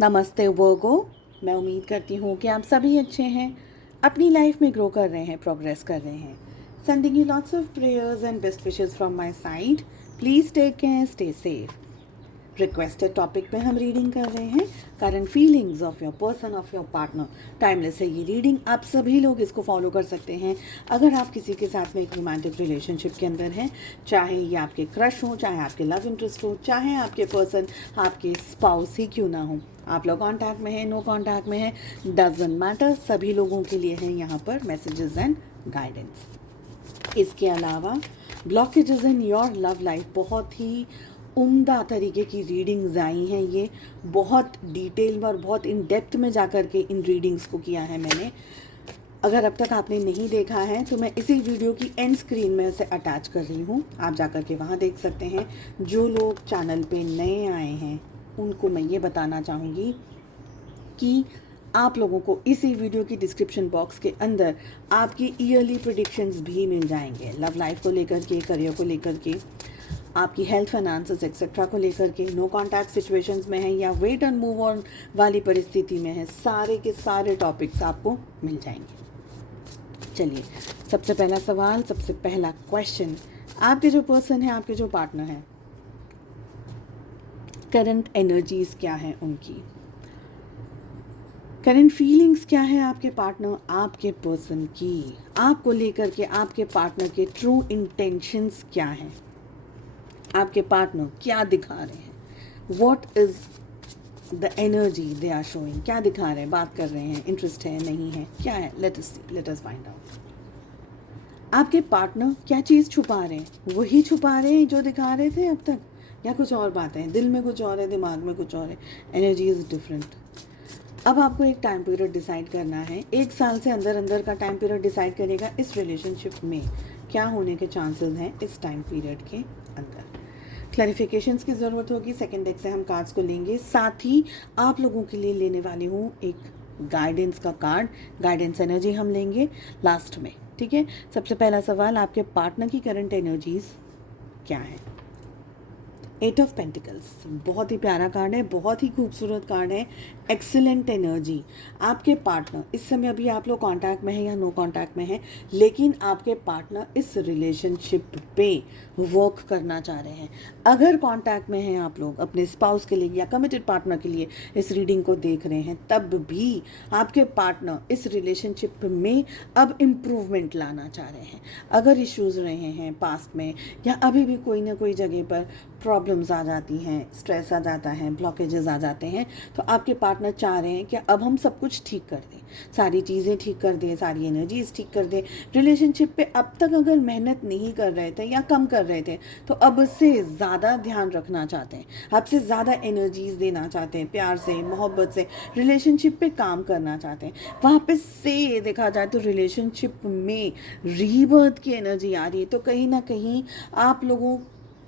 नमस्ते वर्गो। मैं उम्मीद करती हूँ कि आप सभी अच्छे हैं, अपनी लाइफ में ग्रो कर रहे हैं, प्रोग्रेस कर रहे हैं। Sending you lots of prayers and best wishes from my side. Please take care, stay safe. Requested topic पे हम रीडिंग कर रहे हैं current feelings of your person, of your partner. Timeless है ये रीडिंग, आप सभी लोग इसको फॉलो कर सकते हैं अगर आप किसी के साथ में एक रोमांटिक रिलेशनशिप के अंदर हैं, चाहे ये आपके क्रश हो, चाहे आपके लव इंटरेस्ट हो, चाहे आपके पर्सन आपके स्पाउस ही क्यों ना हो। आप लोग कॉन्टैक्ट में हैं, नो कॉन्टैक्ट में हैं, डजंट मैटर, सभी लोगों के लिए हैं यहाँ पर मैसेजेस एंड गाइडेंस। इसके अलावा blockages in your love life, बहुत ही उम्दा तरीके की रीडिंग्स आई हैं। ये बहुत डिटेल में और बहुत इन डेप्थ में जाकर के इन रीडिंग्स को किया है मैंने। अगर अब तक आपने नहीं देखा है तो मैं इसी वीडियो की एंड स्क्रीन में इसे अटैच कर रही हूँ, आप जाकर के वहाँ देख सकते हैं। जो लोग चैनल पे नए आए हैं उनको मैं ये बताना चाहूँगी कि आप लोगों को इसी वीडियो की डिस्क्रिप्शन बॉक्स के अंदर आपकी ईयरली प्रेडिक्शंस भी मिल जाएंगे, लव लाइफ को लेकर के, करियर को लेकर के, आपकी हेल्थ, फाइनेंसेस एक्सेट्रा को लेकर के, नो कॉन्टैक्ट सिचुएशंस में है या वेट एंड मूव ऑन वाली परिस्थिति में है, सारे के सारे टॉपिक्स आपको मिल जाएंगे। चलिए, सबसे पहला सवाल, सबसे पहला क्वेश्चन, आपके जो पर्सन है, आपके जो पार्टनर है, करंट एनर्जीज क्या है उनकी, करंट फीलिंग्स क्या है आपके पार्टनर, आपके पर्सन की, आपको लेकर के आपके पार्टनर के ट्रू इंटेंशंस क्या हैं, आपके पार्टनर क्या दिखा रहे हैं, what is the energy they are showing, क्या दिखा रहे हैं, बात कर रहे हैं, इंटरेस्ट है, नहीं है, क्या है, लेट अस फाइंड आउट। आपके पार्टनर क्या चीज़ छुपा रहे हैं, वही छुपा रहे हैं जो दिखा रहे थे अब तक, या कुछ और बातें हैं, दिल में कुछ और है, दिमाग में कुछ और है, एनर्जी इज़ डिफरेंट। अब आपको एक टाइम पीरियड डिसाइड करना है, 1 साल से अंदर अंदर का टाइम पीरियड डिसाइड करेगा इस रिलेशनशिप में क्या होने के चांसेस हैं इस टाइम पीरियड के अंदर। क्लैरिफिकेशंस की ज़रूरत होगी, सेकेंड डेक से हम कार्ड्स को लेंगे, साथ ही आप लोगों के लिए लेने वाली हूँ एक गाइडेंस का कार्ड, गाइडेंस एनर्जी हम लेंगे लास्ट में, ठीक है। सबसे पहला सवाल, आपके पार्टनर की करंट एनर्जीज क्या है। 8 ऑफ पेंटिकल्स, बहुत ही प्यारा कार्ड है, बहुत ही खूबसूरत कार्ड है, एक्सीलेंट एनर्जी। आपके पार्टनर इस समय, अभी आप लोग कांटेक्ट में हैं या नो कांटेक्ट में हैं, लेकिन आपके पार्टनर इस रिलेशनशिप पे वर्क करना चाह रहे हैं। अगर कांटेक्ट में हैं आप लोग अपने स्पाउस के लिए या कमिटेड पार्टनर के लिए इस रीडिंग को देख रहे हैं, तब भी आपके पार्टनर इस रिलेशनशिप में अब इम्प्रूवमेंट लाना चाह रहे हैं। अगर इश्यूज़ रहे हैं पास्ट में या अभी भी कोई ना कोई जगह पर प्रॉब्लम्स आ जाती हैं, स्ट्रेस आ जाता है, ब्लॉकेजेस आ जाते हैं, तो आपके पार्टनर चाह रहे हैं कि अब हम सब कुछ ठीक कर दें, सारी चीज़ें ठीक कर दें, सारी एनर्जीज ठीक कर दें। रिलेशनशिप पे अब तक अगर मेहनत नहीं कर रहे थे या कम कर रहे थे, तो अब से ज़्यादा ध्यान रखना चाहते हैं, अब से ज़्यादा एनर्जीज देना चाहते हैं, प्यार से, मोहब्बत से रिलेशनशिप पे काम करना चाहते हैं। वापस से देखा जाए तो रिलेशनशिप में रीबर्थ की एनर्जी आ रही है। तो कहीं ना कहीं आप लोगों,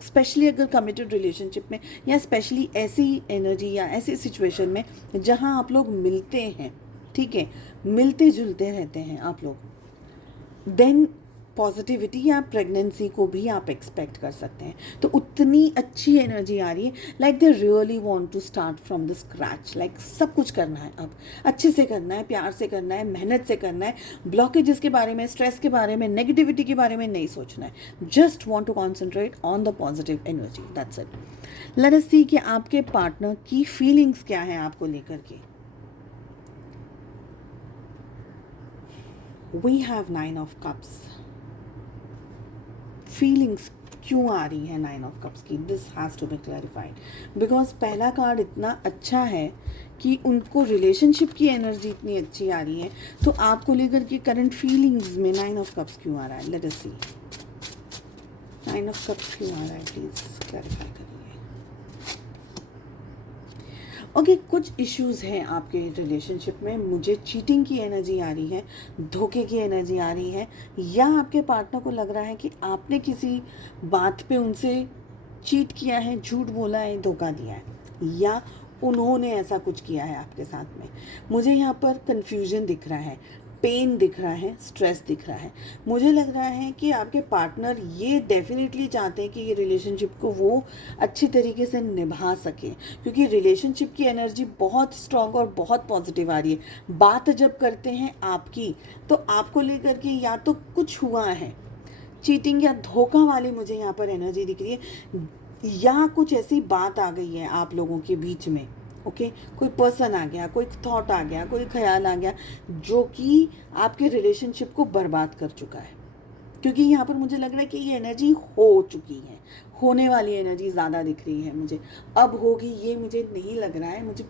स्पेशली अगर कमिटेड रिलेशनशिप में, या स्पेशली ऐसी एनर्जी या ऐसी सिचुएशन में जहां आप लोग मिलते हैं, ठीक है, मिलते जुलते रहते हैं आप लोग, देन पॉजिटिविटी या प्रेगनेंसी को भी आप एक्सपेक्ट कर सकते हैं। तो उतनी अच्छी एनर्जी आ रही है, like they really want to start from the scratch, like सब कुछ करना है, अब अच्छे से करना है, प्यार से करना है, मेहनत से करना है, ब्लॉकेजेस के बारे में, स्ट्रेस के बारे में, नेगेटिविटी के बारे में नहीं सोचना है, just want to concentrate on the positive energy, that's it. Let us see कि आपके पार्टनर की फीलिंग्स क्या है आपको लेकर के। We have 9 of cups. Feelings क्यों आ रही है 9 ऑफ कप्स की, this has to be clarified, because पहला कार्ड इतना अच्छा है कि उनको रिलेशनशिप की एनर्जी इतनी अच्छी आ रही है, तो आपको लेकर के करंट फीलिंग्स में 9 ऑफ कप्स क्यों आ रहा है। Let us see 9 of cups क्यों आ रहा है, प्लीज़ क्लैरिफाई करिए। ओके, कुछ इश्यूज़ हैं आपके रिलेशनशिप में, मुझे चीटिंग की एनर्जी आ रही है, धोखे की एनर्जी आ रही है, या आपके पार्टनर को लग रहा है कि आपने किसी बात पे उनसे चीट किया है, झूठ बोला है, धोखा दिया है, या उन्होंने ऐसा कुछ किया है आपके साथ में। मुझे यहाँ पर कन्फ्यूजन दिख रहा है, पेन दिख रहा है, स्ट्रेस दिख रहा है। मुझे लग रहा है कि आपके पार्टनर ये डेफिनेटली चाहते हैं कि ये रिलेशनशिप को वो अच्छी तरीके से निभा सके, क्योंकि रिलेशनशिप की एनर्जी बहुत स्ट्रांग और बहुत पॉजिटिव आ रही है। बात जब करते हैं आपकी, तो आपको लेकर के या तो कुछ हुआ है, चीटिंग या धोखा वाली मुझे यहाँ पर एनर्जी दिख रही है, या कुछ ऐसी बात आ गई है आप लोगों के बीच में। ओके, कोई पर्सन आ गया, कोई थॉट आ गया, कोई ख्याल आ गया जो कि आपके रिलेशनशिप को बर्बाद कर चुका है। क्योंकि यहाँ पर मुझे लग रहा है कि ये एनर्जी हो चुकी है, होने वाली एनर्जी ज़्यादा दिख रही है मुझे। अब होगी ये मुझे नहीं लग रहा है, मुझे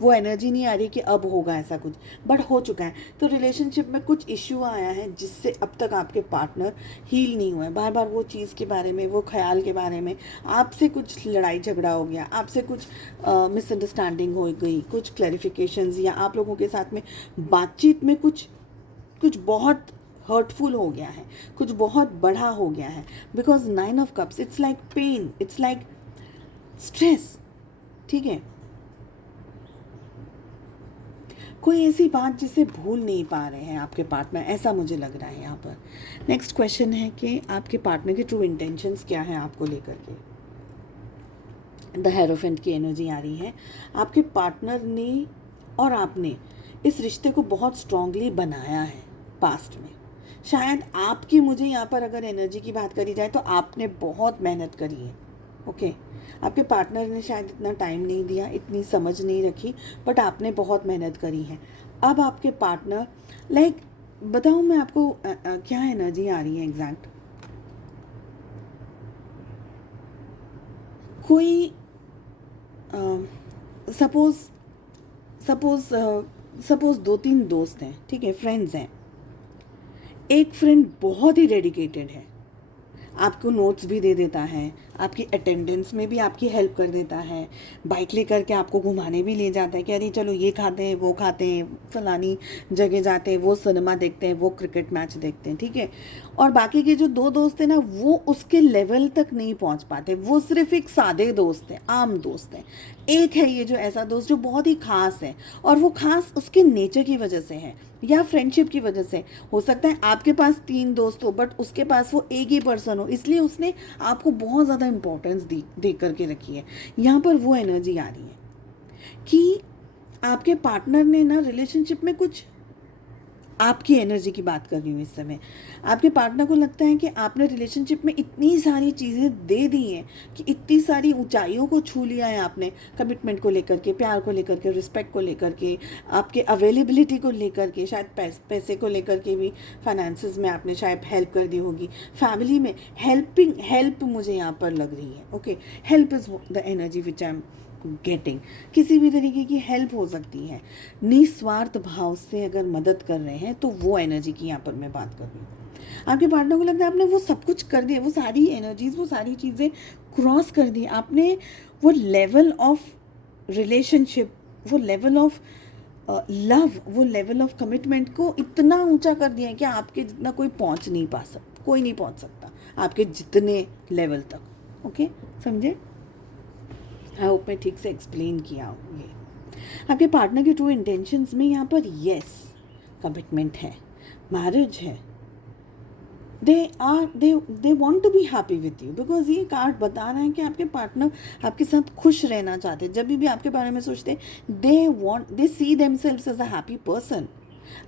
वो एनर्जी नहीं आ रही कि अब होगा ऐसा कुछ, बट हो चुका है। तो रिलेशनशिप में कुछ इश्यू आया है जिससे अब तक आपके पार्टनर हील नहीं हुए। बार बार वो चीज़ के बारे में, वो ख्याल के बारे में आपसे कुछ लड़ाई झगड़ा हो गया, आपसे कुछ मिसअंडरस्टैंडिंग हो गई, कुछ क्लैरिफिकेशंस, या आप लोगों के साथ में बातचीत में कुछ बहुत हर्टफुल हो गया है, कुछ बहुत बड़ा हो गया है। Because 9 of cups, it's like pain, it's like stress. ठीक है, कोई ऐसी बात जिसे भूल नहीं पा रहे हैं आपके पार्टनर, ऐसा मुझे लग रहा है यहाँ पर। नेक्स्ट क्वेश्चन है कि आपके पार्टनर की ट्रू इंटेंशंस क्या है आपको लेकर के। द हेरोफेंट की एनर्जी आ रही है। आपके पार्टनर ने और आपने इस रिश्ते को बहुत स्ट्रांगली बनाया है पास्ट में। शायद आपकी, मुझे यहाँ पर अगर एनर्जी की बात करी जाए तो आपने बहुत मेहनत करी है। ओके, आपके पार्टनर ने शायद इतना टाइम नहीं दिया, इतनी समझ नहीं रखी, बट आपने बहुत मेहनत करी है। अब आपके पार्टनर बताऊँ मैं आपको क्या एनर्जी आ रही है एग्जैक्ट। कोई सपोज 2-3 दोस्त हैं, ठीक है, फ्रेंड्स हैं। एक फ्रेंड बहुत ही डेडिकेटेड है, आपको नोट्स भी दे देता है, आपकी अटेंडेंस में भी आपकी हेल्प कर देता है, बाइक लेकर के आपको घुमाने भी ले जाता है कि अरे चलो ये खाते हैं, वो खाते हैं, फलानी जगह जाते हैं, वो सिनेमा देखते हैं, वो क्रिकेट मैच देखते हैं। ठीक है, और बाकी के जो 2 दोस्त हैं ना, वो उसके लेवल तक नहीं पहुंच पाते, वो सिर्फ एक सादे दोस्त हैं, आम दोस्त हैं। एक है ये जो ऐसा दोस्त जो बहुत ही खास है, और वो खास उसके नेचर की वजह से है या फ्रेंडशिप की वजह से। हो सकता है आपके पास 3 दोस्त हो, बट उसके पास वो एक ही पर्सन हो, इसलिए उसने आपको बहुत ज़्यादा इंपॉर्टेंस दे करके रखी है। यहाँ पर वो एनर्जी आ रही है कि आपके पार्टनर ने ना रिलेशनशिप में कुछ, आपकी एनर्जी की बात कर रही हूँ इस समय, आपके पार्टनर को लगता है कि आपने रिलेशनशिप में इतनी सारी चीज़ें दे दी हैं, कि इतनी सारी ऊंचाइयों को छू लिया है आपने, कमिटमेंट को लेकर के, प्यार को लेकर के, रिस्पेक्ट को लेकर के, आपके अवेलेबिलिटी को लेकर के, शायद पैसे को लेकर के भी, फाइनेंसेस में आपने शायद हेल्प कर दी होगी, फैमिली में हेल्प मुझे यहाँ पर लग रही है। Okay, help is the energy which I am getting. किसी भी तरीके की हेल्प हो सकती है, निस्वार्थ भाव से अगर मदद कर रहे हैं, तो वो एनर्जी की यहाँ पर मैं बात कर रही हूँ। आपके पार्टनर को लगता है आपने वो सब कुछ कर दिया, वो सारी एनर्जीज, वो सारी चीज़ें क्रॉस कर दी आपने, वो लेवल ऑफ रिलेशनशिप, वो लेवल ऑफ लव, वो लेवल ऑफ कमिटमेंट को इतना ऊंचा कर दिया है कि आपके जितना कोई पहुंच नहीं पा सकता, कोई नहीं पहुंच सकता आपके जितने लेवल तक। ओके, समझे? आई होप मैं ठीक से एक्सप्लेन किया हूँ ये। आपके पार्टनर के ट्रू इंटेंशंस में यहाँ पर यस, कमिटमेंट है, मैरिज है, they want to be happy with you, because ये कार्ड बता रहा है कि आपके पार्टनर आपके साथ खुश रहना चाहते हैं। जब भी आपके बारे में सोचते हैं, they see themselves as a happy person.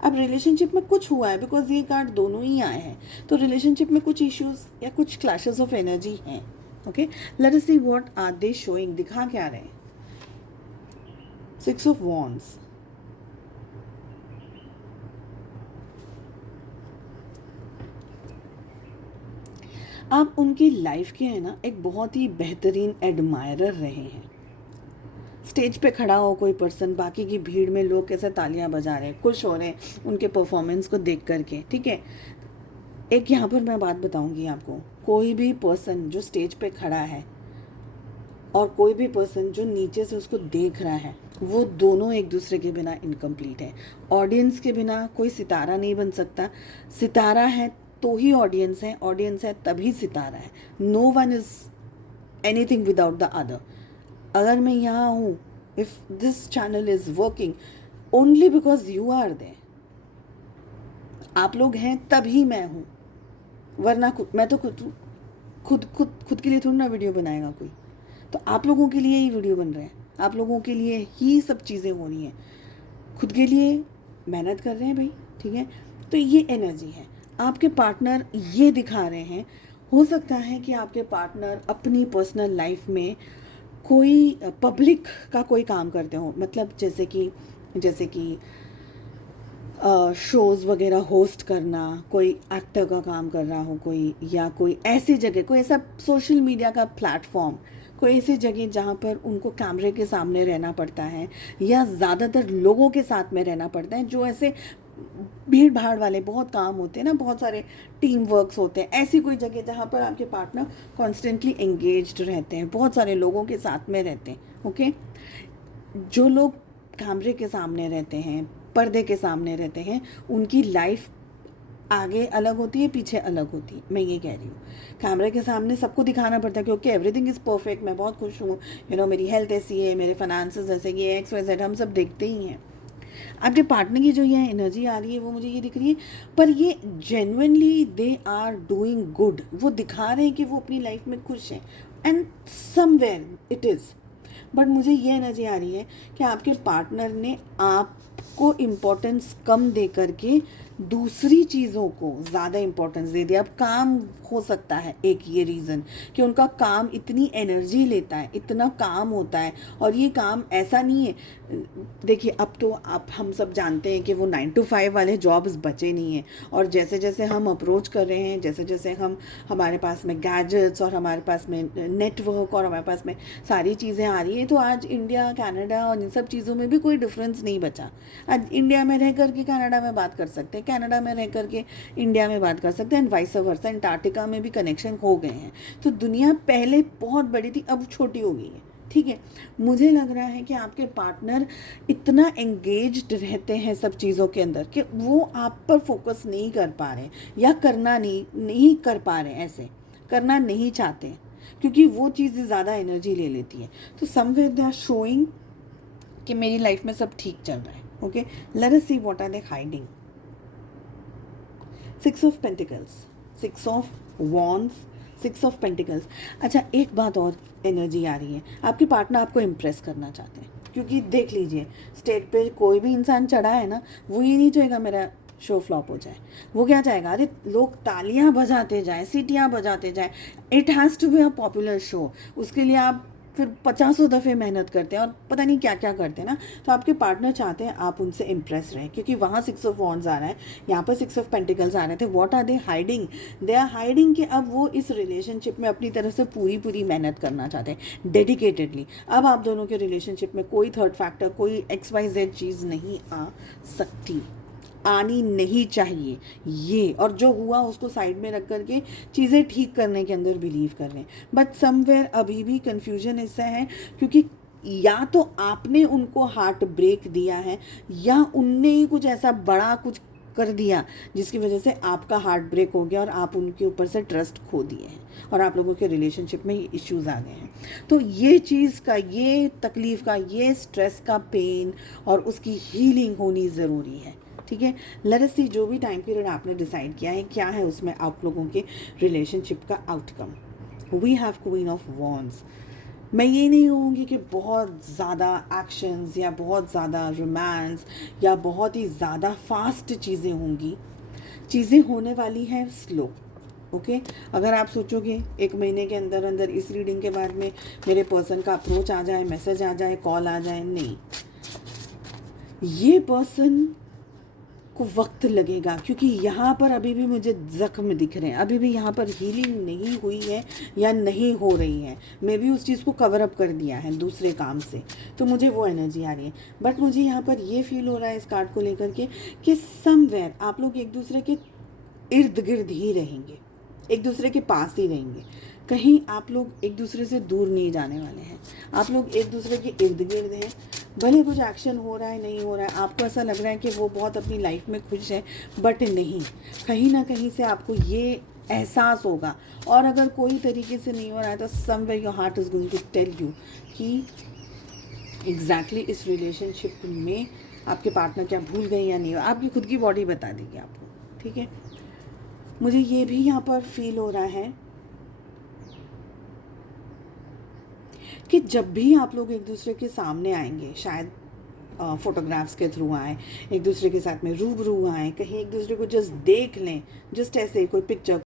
अब रिलेशनशिप में कुछ हुआ है, बिकॉज ये कार्ड दोनों ही आए हैं, तो रिलेशनशिप में कुछ इश्यूज या कुछ क्लैशेस ऑफ एनर्जी हैं। Okay, let us see what are they showing, दिखा क्या रहे हैं। 6 ऑफ वॉन्ड्स, आप उनकी लाइफ के है ना एक बहुत ही बेहतरीन एडमायरर रहे हैं। स्टेज पे खड़ा हो कोई पर्सन, बाकी की भीड़ में लोग कैसे तालियां बजा रहे हैं, खुश हो रहे हैं उनके परफॉर्मेंस को देख करके। ठीक है, एक यहाँ पर मैं बात बताऊंगी आपको, कोई भी पर्सन जो स्टेज पे खड़ा है और कोई भी पर्सन जो नीचे से उसको देख रहा है, वो दोनों एक दूसरे के बिना इनकम्प्लीट है। ऑडियंस के बिना कोई सितारा नहीं बन सकता, सितारा है तो ही ऑडियंस है, ऑडियंस है तभी सितारा है। No one is anything without the other. अगर मैं यहाँ हूँ, if this channel is working only because you are there, आप लोग हैं तभी मैं हूँ, वरना मैं तो खुद के लिए थोड़ी ना वीडियो बनाएगा कोई। तो आप लोगों के लिए ही वीडियो बन रहे हैं, आप लोगों के लिए ही सब चीज़ें हो रही हैं, खुद के लिए मेहनत कर रहे हैं भाई, ठीक है। तो ये एनर्जी है। आपके पार्टनर ये दिखा रहे हैं, हो सकता है कि आपके पार्टनर अपनी पर्सनल लाइफ में कोई पब्लिक का कोई काम करते हो, मतलब जैसे कि शोज़ वगैरह होस्ट करना, कोई एक्टर का काम कर रहा हो कोई, या कोई ऐसी जगह, कोई ऐसा सोशल मीडिया का प्लेटफॉर्म, कोई ऐसी जगह जहाँ पर उनको कैमरे के सामने रहना पड़ता है या ज़्यादातर लोगों के साथ में रहना पड़ता है, जो ऐसे भीड़ भाड़ वाले बहुत काम होते हैं ना, बहुत सारे टीम वर्क्स होते हैं, ऐसी कोई जगह जहाँ पर आपके पार्टनर कॉन्स्टेंटली एंगेज्ड रहते हैं, बहुत सारे लोगों के साथ में रहते हैं। ओके, जो लोग कैमरे के सामने रहते हैं, पर्दे के सामने रहते हैं, उनकी लाइफ आगे अलग होती है, पीछे अलग होती है। मैं ये कह रही हूँ, कैमरे के सामने सबको दिखाना पड़ता है क्योंकि एवरीथिंग इज़ परफेक्ट, मैं बहुत खुश हूँ, मेरी हेल्थ ऐसी है, मेरे फाइनेंसेस ऐसे, ये XYZ हम सब देखते ही हैं। आपके पार्टनर की जो ये एनर्जी आ रही है वो मुझे ये दिख रही है, पर ये genuinely they are doing good, वो दिखा रहे हैं कि वो अपनी लाइफ में खुश हैं, and somewhere it is. But मुझे ये एनर्जी आ रही है कि आपके पार्टनर ने आपको इम्पोर्टेंस कम दे करके दूसरी चीज़ों को ज़्यादा इम्पोर्टेंस दे दिया। अब काम हो सकता है एक ये रीज़न कि उनका काम इतनी एनर्जी लेता है, इतना काम होता है, और ये काम ऐसा नहीं है, देखिए अब तो आप हम सब जानते हैं कि वो 9 to 5 वाले जॉब्स बचे नहीं हैं, और जैसे जैसे हम अप्रोच कर रहे हैं, जैसे जैसे हमारे पास में गैजेट्स और हमारे पास में नेटवर्क और हमारे पास में सारी चीज़ें आ रही हैं, तो आज इंडिया, कनाडा और इन सब चीज़ों में भी कोई डिफरेंस नहीं बचा। आज इंडिया में रह करके कनाडा में बात कर सकते हैं, कनाडा में रह करके इंडिया में बात कर सकते हैं, एंड वाइस वर्सा, अंटार्कटिका में भी कनेक्शन हो गए हैं। तो दुनिया पहले बहुत बड़ी थी, अब छोटी हो गई है, ठीक है। मुझे लग रहा है कि आपके पार्टनर इतना एंगेज्ड रहते हैं सब चीज़ों के अंदर कि वो आप पर फोकस नहीं कर पा रहे, या करना नहीं कर पा रहे, ऐसे करना नहीं चाहते, क्योंकि वो चीज़ें ज़्यादा एनर्जी ले लेती है। तो समवेयर दे आर शोइंग कि मेरी लाइफ में सब ठीक चल रहा है। Okay, let us see what are they hiding. 6 of Pentacles, 6 of Wands, 6 of Pentacles। अच्छा, एक बात और एनर्जी आ रही है, आपके पार्टनर आपको इम्प्रेस करना चाहते हैं, क्योंकि देख लीजिए स्टेज पे कोई भी इंसान चढ़ा है ना, वो ये नहीं चाहेगा मेरा शो फ्लॉप हो जाए, वो क्या चाहेगा, अरे लोग तालियां बजाते जाएं, सीटियां बजाते जाएं, it has to be a popular show. उसके लिए आप फिर 50 दफ़े मेहनत करते हैं और पता नहीं क्या क्या करते हैं ना। तो आपके पार्टनर चाहते हैं आप उनसे इम्प्रेस रहें, क्योंकि वहाँ 6 of Wands आ रहा है, यहाँ पर 6 of Pentacles आ रहे थे। What are they hiding? They are hiding कि अब वो इस रिलेशनशिप में अपनी तरफ से पूरी मेहनत करना चाहते हैं, डेडिकेटेडली। अब आप दोनों के रिलेशनशिप में कोई थर्ड फैक्टर, कोई XYZ चीज़ नहीं आ सकती, आनी नहीं चाहिए ये, और जो हुआ उसको साइड में रख करके चीज़ें ठीक करने के अंदर बिलीव कर रहे हैं। बट समवेयर अभी भी कन्फ्यूजन इससे है, क्योंकि या तो आपने उनको हार्ट ब्रेक दिया है, या उनने ही कुछ ऐसा बड़ा कुछ कर दिया जिसकी वजह से आपका हार्ट ब्रेक हो गया और आप उनके ऊपर से ट्रस्ट खो दिए हैं, और आप लोगों के रिलेशनशिप में इश्यूज आ गए हैं। तो ये चीज़ का, ये तकलीफ़ का, ये स्ट्रेस का पेन और उसकी हीलिंग होनी ज़रूरी है, ठीक है। लेट अस सी जो भी टाइम पीरियड आपने डिसाइड किया है, क्या है उसमें आप लोगों के रिलेशनशिप का outcome. We have queen of wands. मैं ये नहीं कहूँगी कि बहुत ज़्यादा एक्शंस या बहुत ज़्यादा रोमांस या बहुत ही ज़्यादा फास्ट चीज़ें होंगी, चीज़ें होने वाली हैं स्लो। ओके, अगर आप सोचोगे 1 महीने के अंदर अंदर इस रीडिंग के बाद में मेरे पर्सन का अप्रोच आ जाए, मैसेज आ जाए, कॉल आ जाए, नहीं, ये पर्सन को वक्त लगेगा, क्योंकि यहाँ पर अभी भी मुझे ज़ख्म दिख रहे हैं, अभी भी यहाँ पर हीलिंग नहीं हुई है या नहीं हो रही है। मैं भी उस चीज़ को कवर अप कर दिया है दूसरे काम से, तो मुझे वो एनर्जी आ रही है। बट मुझे यहाँ पर ये फील हो रहा है इस कार्ड को लेकर के कि समवेयर आप लोग एक दूसरे के इर्द गिर्द ही रहेंगे, एक दूसरे के पास ही रहेंगे, कहीं आप लोग एक दूसरे से दूर नहीं जाने वाले हैं। आप लोग एक दूसरे के इर्द गिर्द हैं, भले कुछ एक्शन हो रहा है, नहीं हो रहा है, आपको ऐसा लग रहा है कि वो बहुत अपनी लाइफ में खुश है, बट नहीं, कहीं ना कहीं से आपको ये एहसास होगा। और अगर कोई तरीके से नहीं हो रहा है तो somewhere your heart is going to tell you कि एग्जैक्टली इस रिलेशनशिप में आपके पार्टनर क्या भूल गए या नहीं, आपकी खुद की बॉडी बता देगी आपको। ठीक है। मुझे ये भी यहाँ पर फील हो रहा है कि जब भी आप लोग एक दूसरे के सामने आएंगे, शायद फ़ोटोग्राफ्स के थ्रू आए, एक दूसरे के साथ में रूबरू आए, कहीं एक दूसरे को जस्ट देख लें, जस्ट ऐसे ही कोई पिक्चर